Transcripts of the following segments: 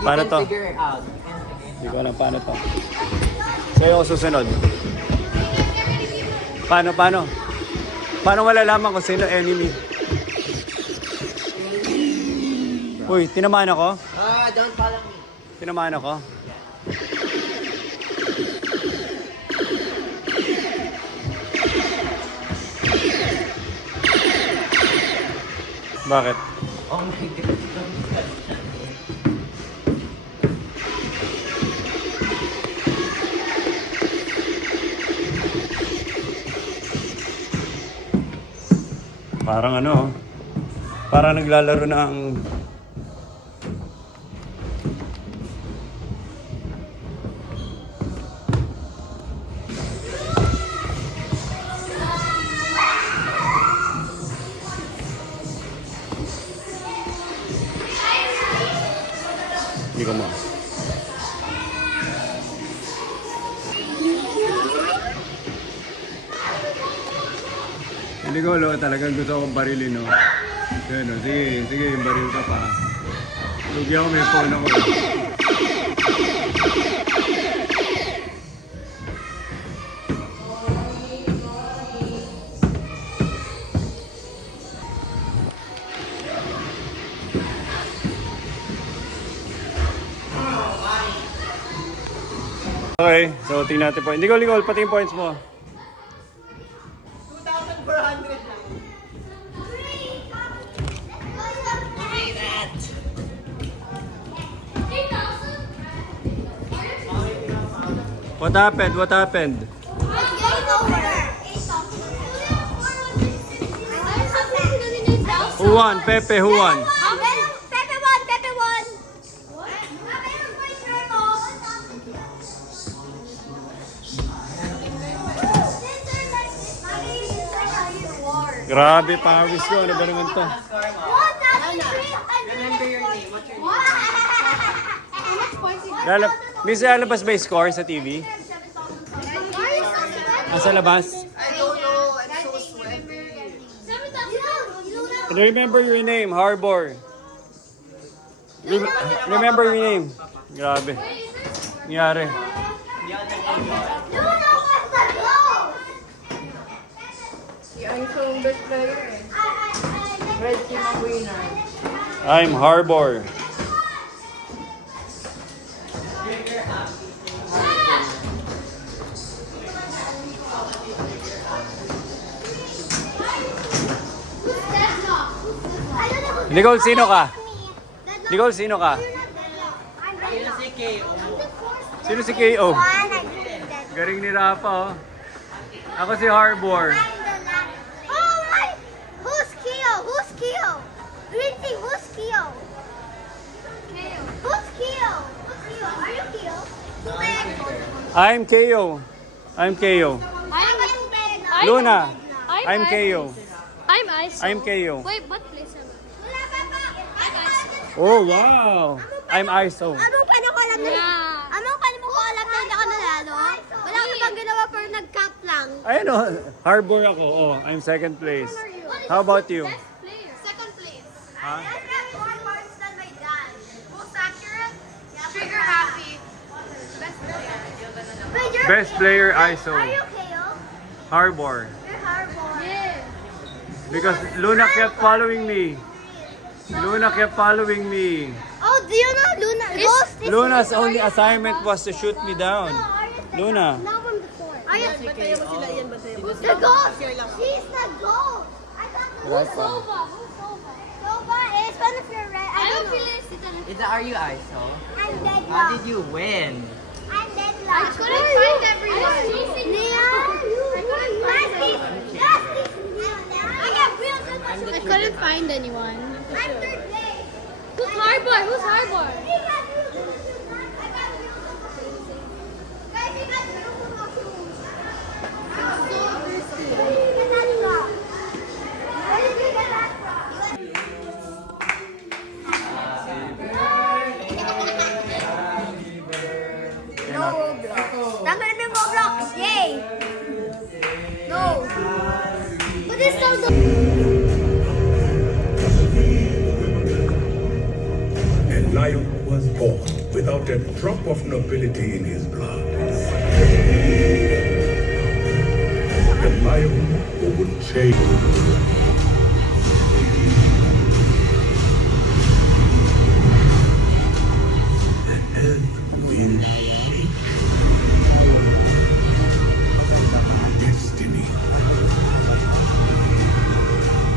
Paano to? Figure it out. Hindi ko alam paano to. Sa'yo ako susunod. Paano? Paano malalaman kung sino enemy? Uy, tinamaan ako? Don't follow me. Tinamaan ako? Bakit? Oh my God. Parang ano, parang naglalaro ng hindi ko mo. Hindi ko lo, talagang gusto kong barilin, no? Yan, no? Sige, baril ka pa. Lugi ako, may phone ako. Okay, so tingnan natin po. Hindi ko, pati yung points mo. 2,400 lang. What happened? What happened? Who won? Pepe, who won? Pepe won. Pepe won. Grabe, pawis ko. Ano ba naman to? Remember your name. What's your name? Miss, lalabas ba yung score sa TV? Sa labas? I don't know. I'm so sweaty. Remember your name, Harbor. Remember your name. Grabe. Nangyari. Yan yung best player eh. Red team ang winner. I'm Harbor. Nicole, sino ka? Nicole, sino ka? Sino si KO? Sino si KO? Garing ni Rafa, oh. Ako si Harbor. Oh my! Who's Keo? Who's Keo? Green team, who's Keo? Who's Keo? Who's Keo? Are you Keo? I'm KO. I'm KO. Luna. I'm KO. I'm Ice. I'm KO. Wait, what place am I? Oh, wow. I'm ISO. Anong paano ko alam na? Yeah. Anong paano mo ko alam na hindi ako nanalo? Wala ka bang ginawa pero nag-cap lang? Ayun, oh. Harbor ako. Oh, I'm second place. How about you? Second place. Huh? I got more points than my dad. Most accurate? Trigger happy. Best player. Wait, you're Best player, ISO. Are you Keo? Harbor. You're Harbor. Yeah. Because Luna kept following me. Luna kept following me. Oh, do you know Luna? Ghost is Luna's only assignment was to shoot me down. Luna. Not from before. Are you Bantayan mo sila yan, bantayan mo. the ghost? She's the ghost. I thought Right, who's pa. Sova? Who's Sova? Sova is one of your red. I don't know. Is that, are you ISO? I'm How deadlocked. did you win? I'm deadlocked. Couldn't find everyone. Leon. I got real good. I'm the I couldn't find anyone. I'm third place. Who's Harbor? Who's Harbor? He got real good. I got real good. Guys, he got real good. I'm so thirsty. Where did you get that from? Where did you get that from? No Roblox. Tanggalin mo yung Roblox. Yay! No. But this sounds lion was born without a drop of nobility in his blood. The lion who would change. The earth will shake. Destiny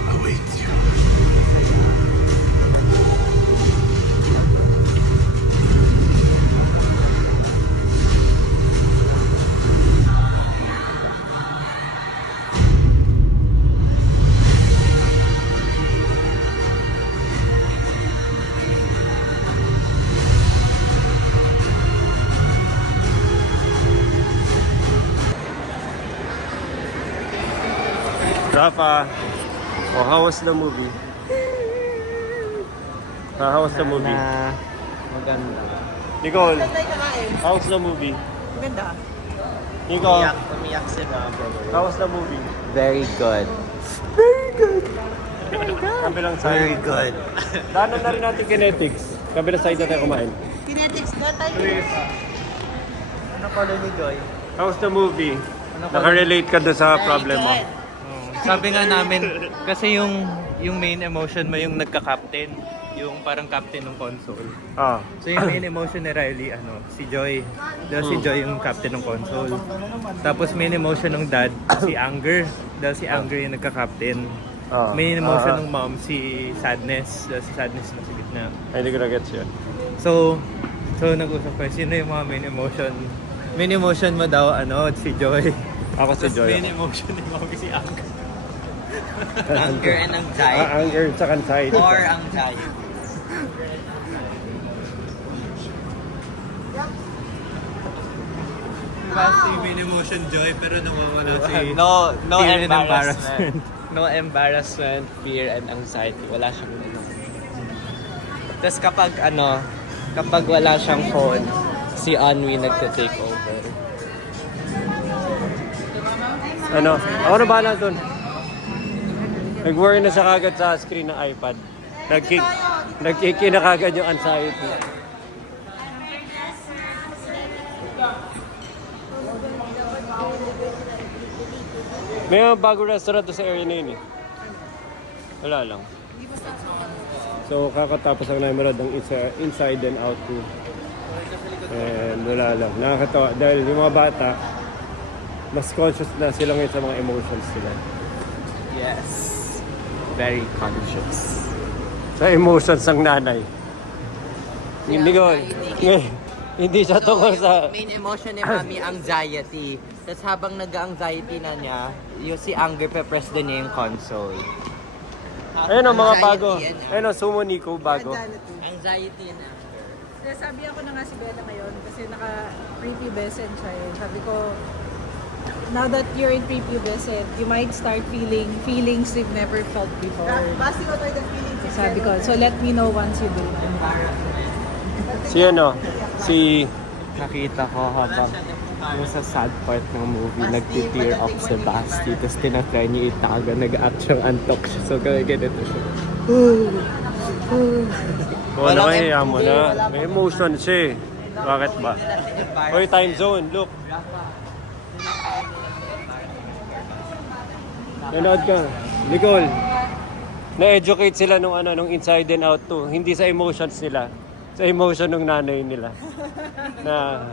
awaits you. Rafa, oh, how was the movie? How was the movie? Maganda. Nicole, how was the movie? Ganda. Nicole, Umiyak sila. how was the movie? Very good. Kabilang side. good. Daanan na rin natin kinetics. Kabilang side na tayo kumain. Kinetics na tayo. Ano pala ni Joy? How was the movie? Nakarelate ka doon sa problem mo? Sabi nga namin, kasi yung main emotion mo yung nagka-captain, yung parang captain ng console. Ah. So yung main emotion ni Riley, si Joy. Dahil si Joy yung captain ng console. Tapos main emotion ng dad, si Anger. Dahil si Anger yung nagka-captain. Main emotion ng mom, si Sadness. Dahil si Sadness nasa gitna. Ay, hindi ko na-gets yun. So nag-usap ko, sino yung mga main emotion? Main emotion mo daw, si Joy. Ako si Tapos Joy. main emotion ni mommy si Anger. Anger and anxiety. Anger sa anxiety. Or anxiety. Si main emotion Joy, pero nawawala si... No Fear and embarrassment. No embarrassment, fear and anxiety. Wala siyang Tapos kapag wala siyang phone, si Anwi nagte-take over. Ako na bahala dun. Nag-worry na siya kagad sa screen ng iPad. Nagkiki na kagad yung anxiety. May mga bagong restaurant doon sa area na yun eh. Wala lang. So kakatapos ang namin ng inside and out too. And wala lang. Nakakatawa. Dahil yung mga bata, mas conscious na sila ngayon sa mga emotions nila. Yes. Very conscious. Sa emotions ng nanay. Hindi ko, hindi siya tungkol sa... Main emotion ni Mami, anxiety. Tapos habang nag-anxiety na niya, yung si Anger pe-press din niya yung console. Ayun ang mga bago. Anxiety yan, Ayun ang Sumo Nico bago. Anxiety na. Sabi ako na nga si Bella ngayon kasi naka-prepubescent siya eh. Sabi ko, now that you're in prepubescent, you might start feeling feelings you've never felt before. Basi ko the feelings. Sabi ko, so let me know once you do. Si Nakita ko habang yung sa sad part ng movie, nagti-tear up si Basti. Tapos tinatry niya itaga, nag-act siyang antok siya. So ganito siya. wala kaya mo na. May emotion siya eh. Bakit ba? Hoy, time zone, look. Nanood ka. Nicole, na-educate sila nung inside and out too. Hindi sa emotions nila. Sa emotion ng nanay nila. Na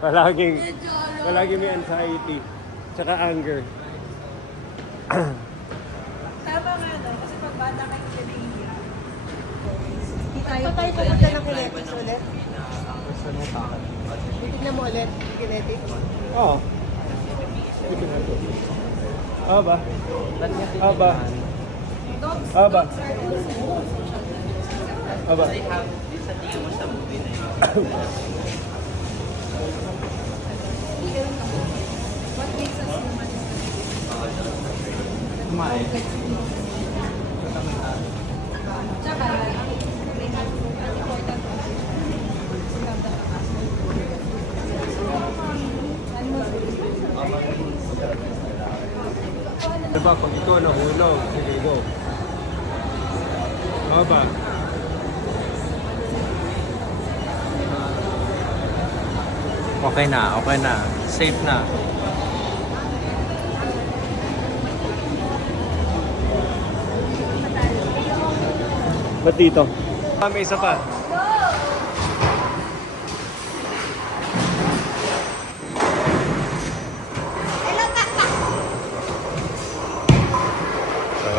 palaging may anxiety. Tsaka anger. Tama nga no, kasi pag bata kayo naiiyak. Tayo pupunta ng kinetics ulit. Titignan mo ulit, kinetics. Oo. Aba. Aba. Aba. Aba. Sa tingin mo sa movie na yun. Diba, pag ito nahulog, sige, go. Aba. Okay na, okay na. Safe na. Ba't dito? May isa pa.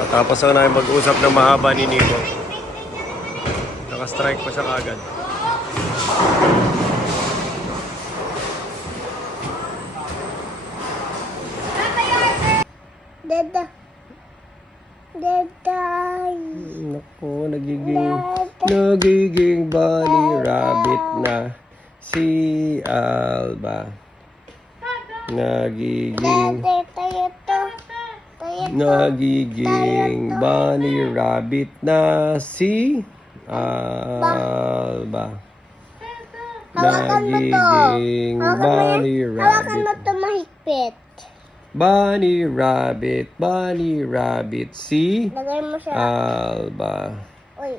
Tapos na namin mag-usap ng mahaba ni Nico. Naka-strike pa siya kagad. Dada. Dada. Naku, nagiging bunny rabbit na si Alba. Nagiging bunny rabbit na si Alba. Nagiging bunny Hawakan mo rabbit. ito mahigpit. Bunny rabbit si Lagay mo siya. Alba. Uy.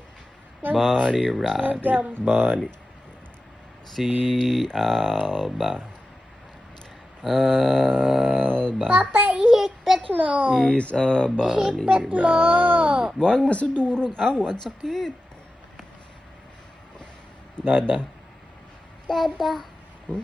Bunny rabbit, bunny. Si Alba. Alba Papa, ihigpit mo. is a bunny Ihigpit mo. rabbit. Huwag masudurog. Aw, ang sakit. Dada. Dada. Hmm?